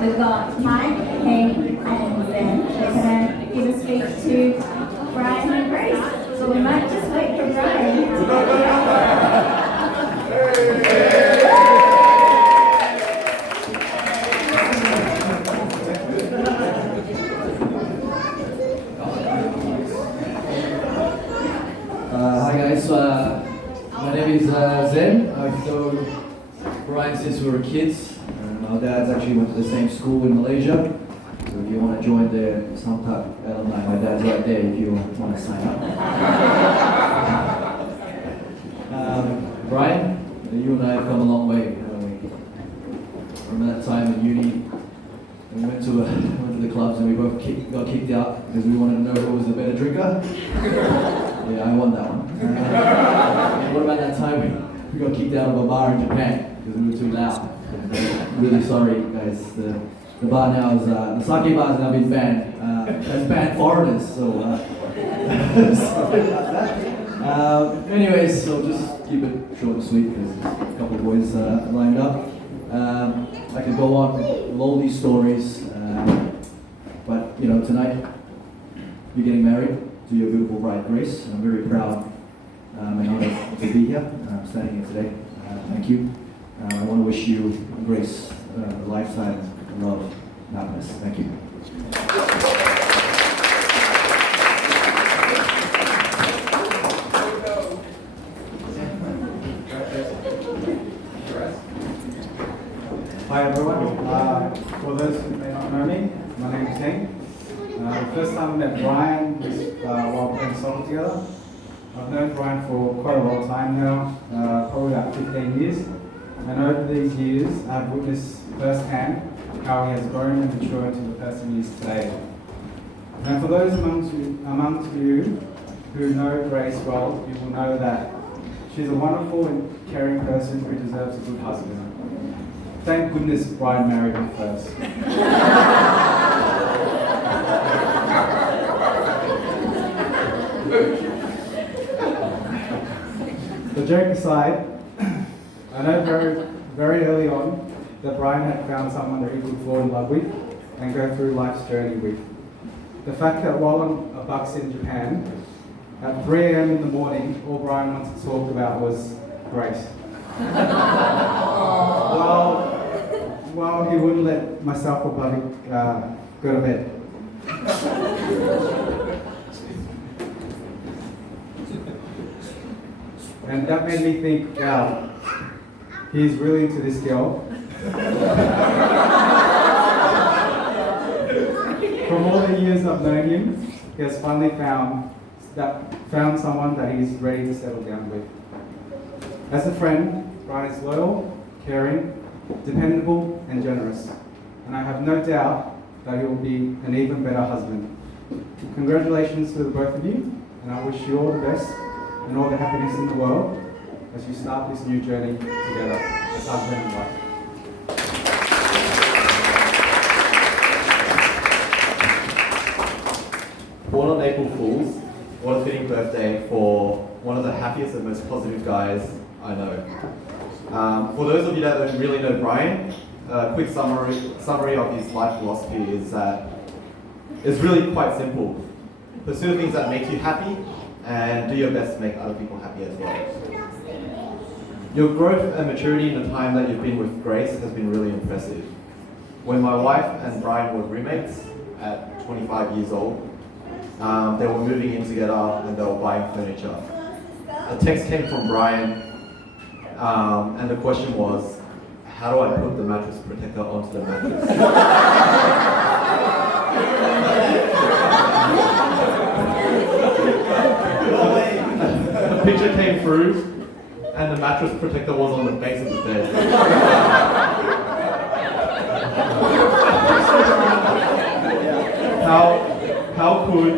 We've got Mike, Hank, and Zen. They're going to give a speech to Brian and Grace. So we might just wait for Brian. Hi guys, my name is Zen. I've known Brian since we were kids. Our dads actually went to the same school in Malaysia. So if you want to join the Samtak alumni, my dad's right there if you want to sign up. Brian, you and I have come a long way, haven't we? Remember that time in uni, we went to the clubs and we both got kicked out because we wanted to know who was the better drinker. Yeah, I won that one. What about that time we got kicked out of a bar in Japan because we were too loud? Really sorry, guys. The bar now is the sake bar has now been banned. Has banned foreigners, so sorry about that. Anyways, so just keep it short and sweet because a couple of boys lined up. I could go on with all these stories, but you know, tonight you're getting married to your beautiful bride Grace. I'm very proud and honored to be here. I'm standing here today. Thank you. I want to wish you, Grace, a lifetime of love and happiness. Thank you. Hi everyone. For those who may not know me, my name is Hank. The first time I met Brian was while playing soccer together. I've known Brian for quite a long time now, probably about 15 years. And over these years, I've witnessed firsthand how he has grown and matured into the person he is today. And for those amongst you who know Grace well, you will know that she's a wonderful and caring person who deserves a good husband. Thank goodness Brian married her first. The joke aside, I know very early on that Brian had found someone that he could fall in love with and go through life's journey with. The fact that while on a bus in Japan, at 3 a.m. in the morning, all Brian wanted to talk about was Grace. Well, he wouldn't let myself or Buddy go to bed. And that made me think, wow, he's really into this girl. From all the years I've known him, he has finally found someone that he's ready to settle down with. As a friend, Brian is loyal, caring, dependable and generous, and I have no doubt that he will be an even better husband. Congratulations to the both of you, and I wish you all the best and all the happiness in the world as you start this new journey together as husband and wife. Born on April Fool's, what a fitting birthday for one of the happiest and most positive guys I know. For those of you that don't really know Brian, a quick summary of his life philosophy is that it's really quite simple. Pursue things that make you happy and do your best to make other people happy as well. Your growth and maturity in the time that you've been with Grace has been really impressive. When my wife and Brian were roommates at 25 years old, they were moving in together and they were buying furniture. A text came from Brian and the question was, how do I put the mattress protector onto the mattress? The picture came through and the mattress protector was on the base of the bed. How could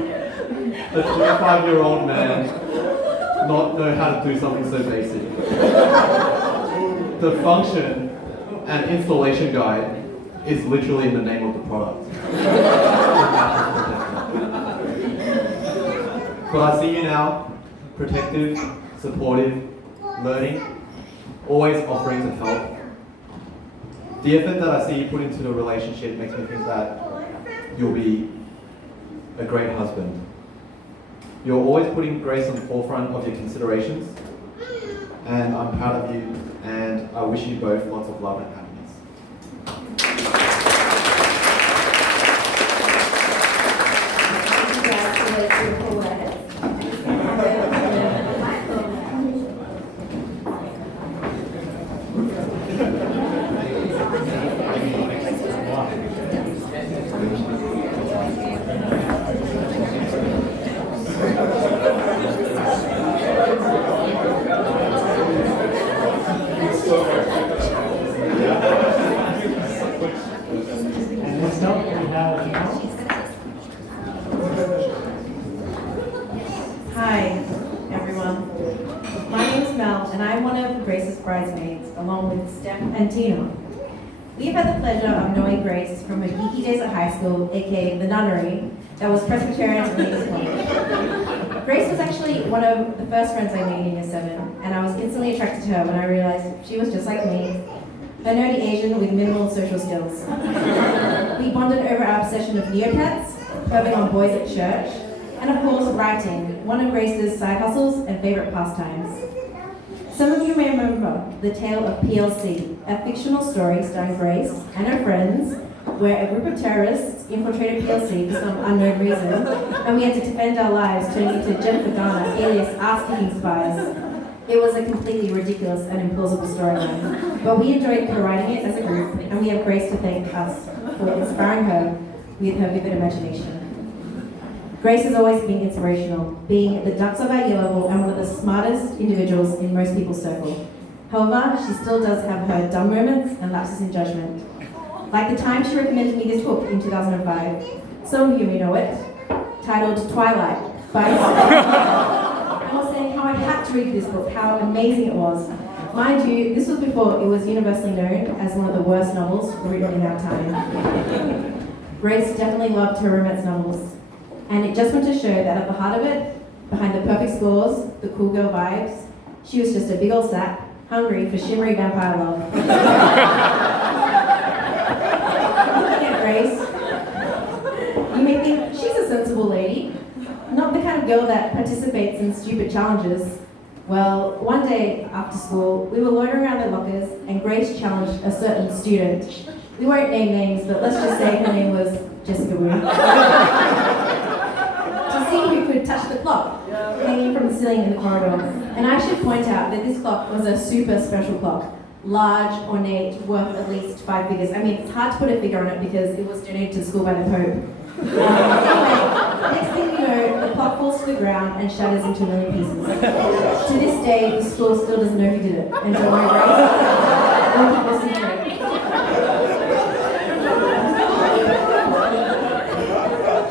a 25-year-old man not know how to do something so basic? The function and installation guide is literally in the name of the product. But I see you now, protective, supportive, learning, always offering to help. The effort that I see you put into the relationship makes me think that you'll be a great husband. You're always putting Grace on the forefront of your considerations, and I'm proud of you, and I wish you both lots of love and happiness. And next up, we have Mel. Hi, everyone. My name is Mel, and I'm one of Grace's bridesmaids, along with Steph and Tina. We've had the pleasure of knowing Grace from her geeky days at high school, aka the nunnery, that was Presbyterian at Ladies College. Grace was actually one of the first friends I made in year 7, and I was instantly attracted to her when I realized she was just like me, a nerdy Asian with minimal social skills. We bonded over our obsession of Neopets, curving on boys at church, and of course writing, one of Grace's side hustles and favorite pastimes. Some of you may remember the tale of PLC, a fictional story starring Grace and her friends, where a group of terrorists infiltrated PLC for some unknown reason, and we had to defend our lives turning into Jennifer Garner, alias ass-kicking spies. It was a completely ridiculous and implausible storyline, but we enjoyed co-writing it as a group, and we have Grace to thank us for inspiring her with her vivid imagination. Grace has always been inspirational, being the dux of our year level and one of the smartest individuals in most people's circle. However, she still does have her dumb moments and lapses in judgment. Like the time she recommended me this book in 2005. Some of you may know it, titled Twilight by I was saying how I had to read this book, how amazing it was. Mind you, this was before it was universally known as one of the worst novels written in our time. Grace definitely loved her romance novels. And it just went to show that at the heart of it, behind the perfect scores, the cool girl vibes, she was just a big old sap, hungry for shimmery vampire love. Looking at Grace, you may think she's a sensible lady, not the kind of girl that participates in stupid challenges. Well, one day after school, we were loitering around the lockers and Grace challenged a certain student. We won't name names, but let's just say her name was Jessica Wu. To see who could touch the clock hanging from the ceiling in the corridor. And I should point out that this clock was a super special clock. Large, ornate, worth at least 5 figures. I mean, it's hard to put a figure on it because it was donated to the school by the Pope. Anyway, next thing you know, the clock falls to the ground and shatters into a million pieces. To this day, the school still doesn't know who did it. And don't worry, Grace, we'll keep this secret.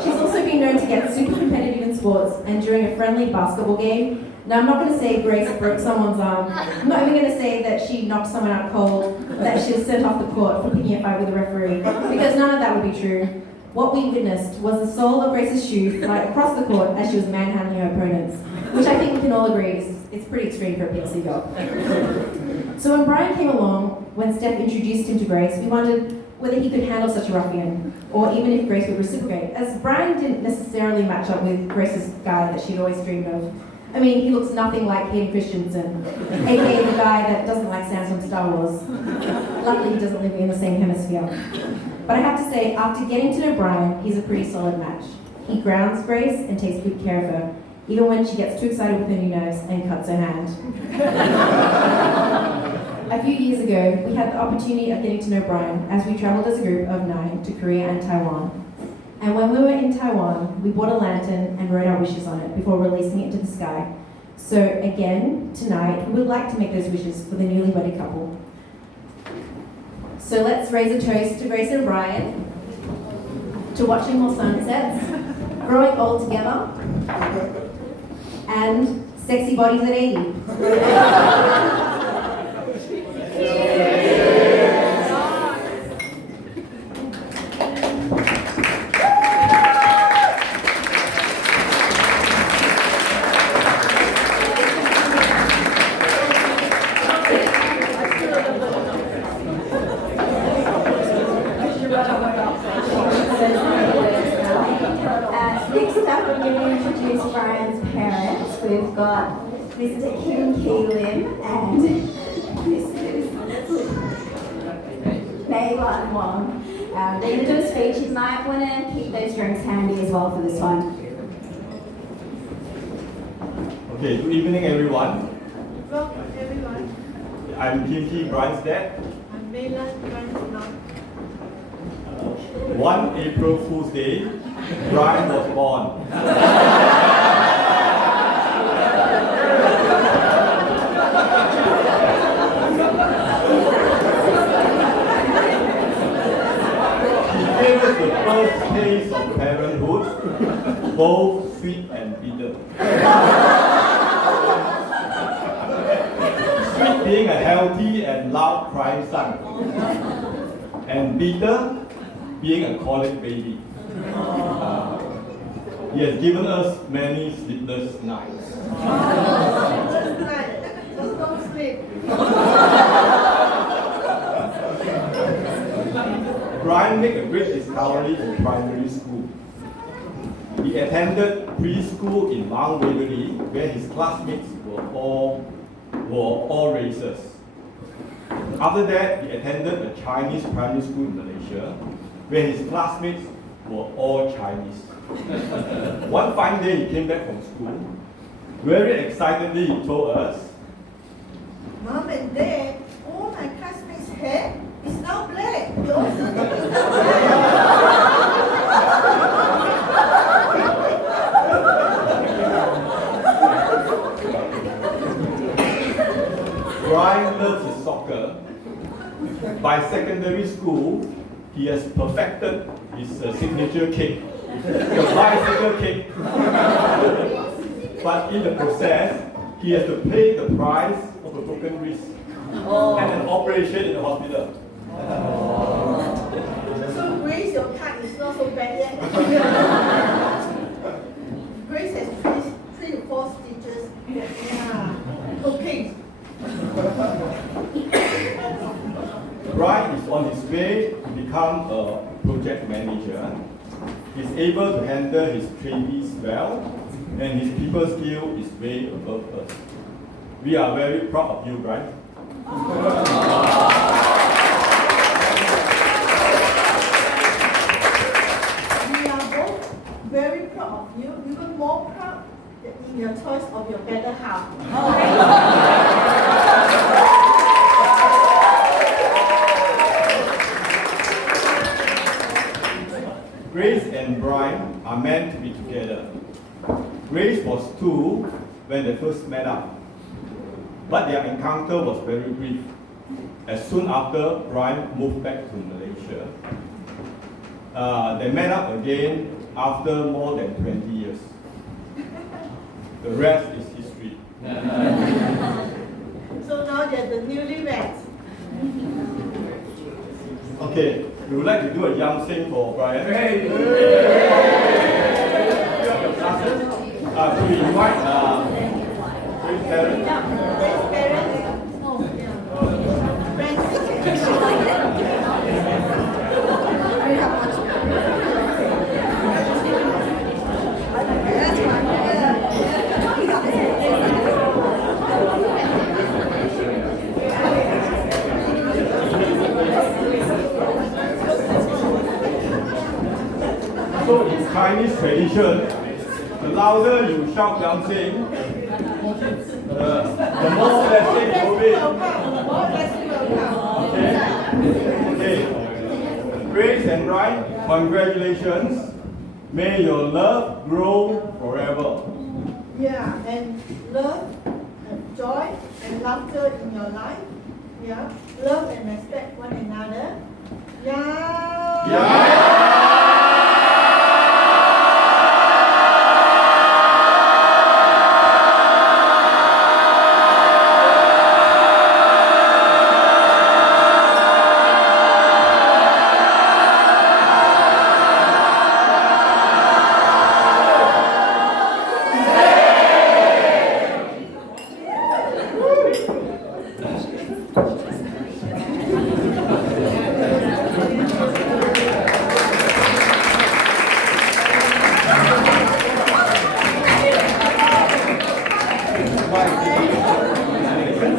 She's also been known to get super competitive in sports, and during a friendly basketball game, now I'm not going to say Grace broke someone's arm, I'm not even going to say that she knocked someone out cold, that she was sent off the court for picking a fight with the referee, because none of that would be true. What we witnessed was the sole of Grace's shoe fly across the court as she was manhandling her opponents, which I think we can all agree is it's pretty extreme for a PLC girl. So when Brian came along, when Steph introduced him to Grace, we wondered whether he could handle such a ruffian, or even if Grace would reciprocate, as Brian didn't necessarily match up with Grace's guy that she'd always dreamed of. I mean, he looks nothing like Hayden Christensen, aka the guy that doesn't like Sam from Star Wars. Luckily, he doesn't live in the same hemisphere. But I have to say, after getting to know Brian, he's a pretty solid match. He grounds Grace and takes good care of her, even when she gets too excited with her new nose and cuts her hand. A few years ago, we had the opportunity of getting to know Brian as we traveled as a group of 9 to Korea and Taiwan. And when we were in Taiwan, we bought a lantern and wrote our wishes on it before releasing it to the sky. So again, tonight, we would like to make those wishes for the newly wedded couple. So let's raise a toast to Grace and Brian, to watching more sunsets, growing old together, and sexy bodies at 80. got Mr. Kim Kee Lim and Mrs. Mei Lan Wong. They're going to do a speech. You might want to keep those drinks handy as well for this one. Okay, good evening everyone. Welcome everyone. I'm Kim Kee, Brian's dad. I'm Maylan Brian's mom. 1 April Fool's Day, Brian was born. He gave us the first taste of parenthood, both sweet and bitter. Sweet being a healthy and loud crying son, and bitter being a colic baby. He has given us many sleepless nights. Just tonight, just don't sleep. Brian made a great discovery in primary school. He attended preschool in Mount Waverly, where his classmates were all races. After that, he attended a Chinese primary school in Malaysia, where his classmates were all Chinese. One fine day, he came back from school. Very excitedly, he told us, Mom and Dad, all my classmates' hair is now black. You also think it's black. Brian loves his soccer. By secondary school, he has perfected his signature kick, the bicycle kick. But in the process, he has to pay the price of a broken wrist and an operation in the hospital. So Grace, your cut is not so bad yet. Grace has three to four stitches. Yeah. Okay. Brian is on his way to become a project manager. He's able to handle his trainees well, and his people skill is way above us. We are very proud of you, Brian. We are both very proud of you, even more proud in your choice of your better half. Grace and Brian are meant to be together. Grace was 2 when they first met up, but their encounter was very brief. As soon after Brian moved back to Malaysia, they met up again after more than 20 years. The rest is history. So now they're the newlyweds. Okay, we would like to do a yam sing for Brian. Hey! So we invite Grace's parents. Grace's parents. So in Chinese tradition, the louder you shout yam sing, the more blessing will be. More blessing will come. Okay. Grace and Brian, congratulations. May your love grow forever. Yeah, and love, and joy, and laughter in your life. Yeah, love and respect one another. Yeah.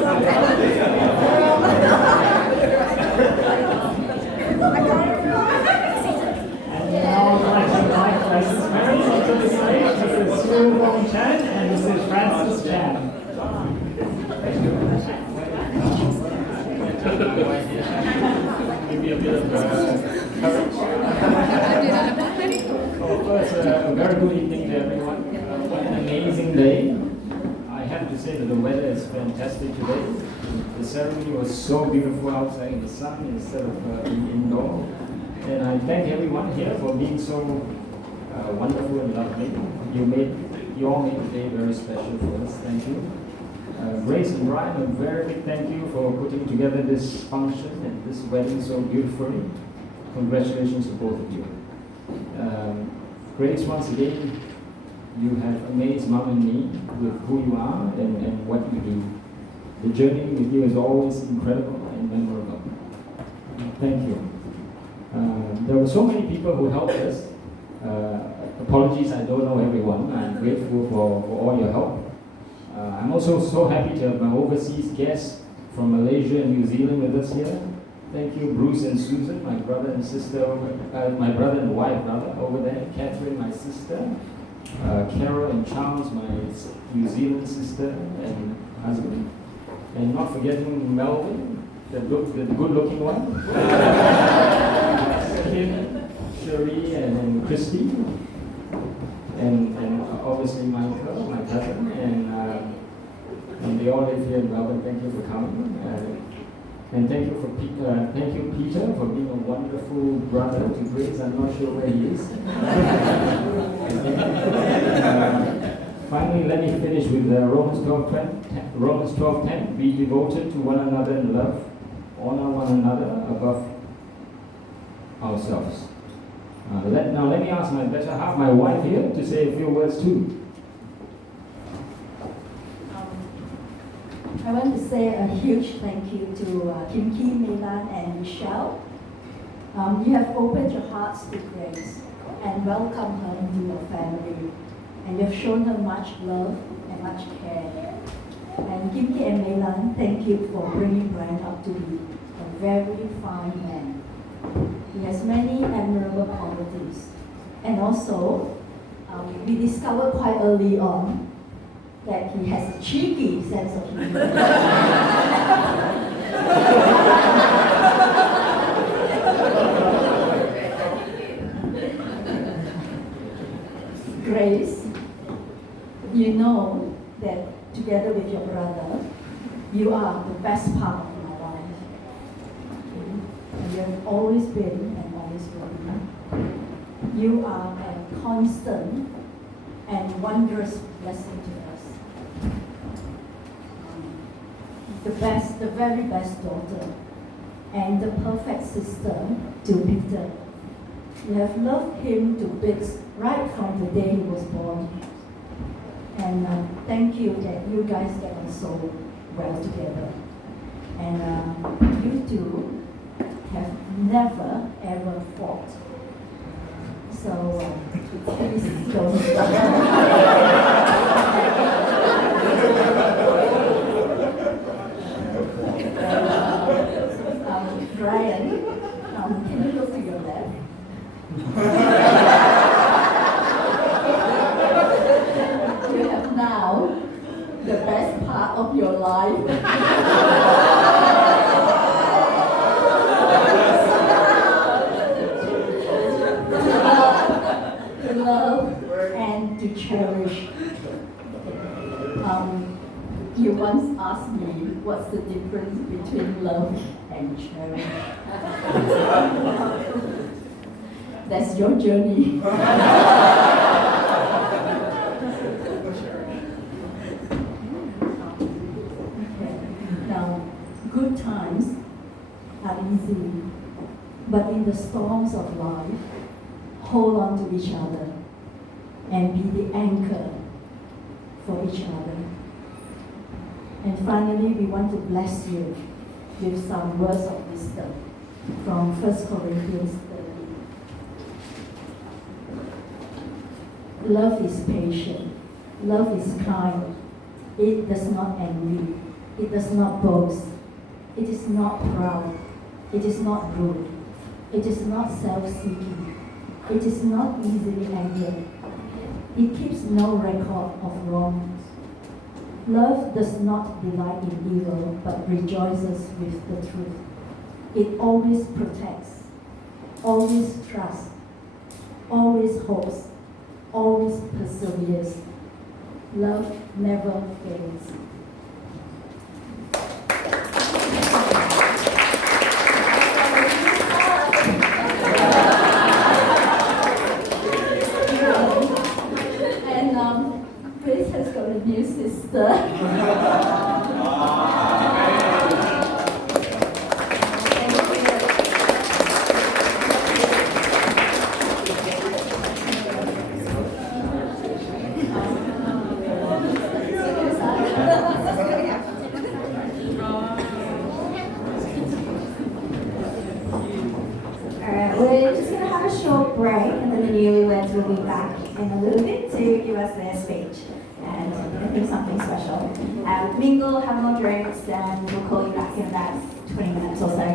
And now I'd like to invite Mrs. Mary onto the stage. This is Sue Wong Chan and this is Francis Chan. Give me a bit of courage. So first, a very good evening to everyone. What an amazing day. I have to say that the weather is fantastic today. The ceremony was so beautiful outside in the sun instead of being indoor. And I thank everyone here for being so wonderful and lovely. You all made the day very special for us. Thank you. Grace and Brian, a very big thank you for putting together this function and this wedding so beautifully. Congratulations to both of you. Grace, once again, you have amazed Mom and me with who you are and what you do. The journey with you is always incredible and memorable. Thank you. There were so many people who helped us. Apologies, I don't know everyone. I'm grateful for all your help. I'm also so happy to have my overseas guests from Malaysia and New Zealand with us here. Thank you, Bruce and Susan, my brother and sister, my brother and wife, rather, over there. Catherine, my sister. Carol and Charles, my New Zealand sister and husband. And not forgetting Melvin, the good-looking one. Kim, Cherie, and Christy. And obviously Michael, my cousin, and they all live here in Melbourne. Thank you for coming, and thank you Peter for being a wonderful brother to Grace. I'm not sure where he is. Finally, let me finish with Romans 12:10. Be devoted to one another in love, honor one another above ourselves. Now let me ask my better half, my wife here, to say a few words too. I want to say a huge thank you to Kim Ki, Milan, and Michelle. You have opened your hearts to Grace and welcomed her into your family. And you have shown her much love and much care. And Kim Ki and Milan, thank you for bringing Brian up to be a very fine man. He has many admirable qualities. And also, we discovered quite early on that he has a cheeky sense of humor. Grace, you know that together with your brother, you are the best part of my life. And you have always been and always will be. You are a constant and wondrous blessing to us. The very best daughter, and the perfect sister to Peter. You have loved him to bits right from the day he was born. And thank you that you guys get on so well together. And you two have never ever fought. So please don't stop. Brian, can you look to your left? You have now the best part of your life. To love and to cherish. You once asked me what's the difference between love and cherish. That's your journey. Now, good times are easy, but in the storms of life, hold on to each other and be the anchor for each other. And finally, we want to bless you with some words of wisdom from 1 Corinthians 13. Love is patient. Love is kind. It does not envy. It does not boast. It is not proud. It is not rude. It is not self-seeking. It is not easily angered. It keeps no record of wrongs. Love does not delight in evil, but rejoices with the truth. It always protects, always trusts, always hopes, always perseveres. Love never fails. And Grace has got a new sister. Alright, we're just going to have a short break and then the newlyweds will be back in a little bit to give us their speech. And I think something special. Mingle, have more drinks, and we'll call you back in about 20 minutes or so.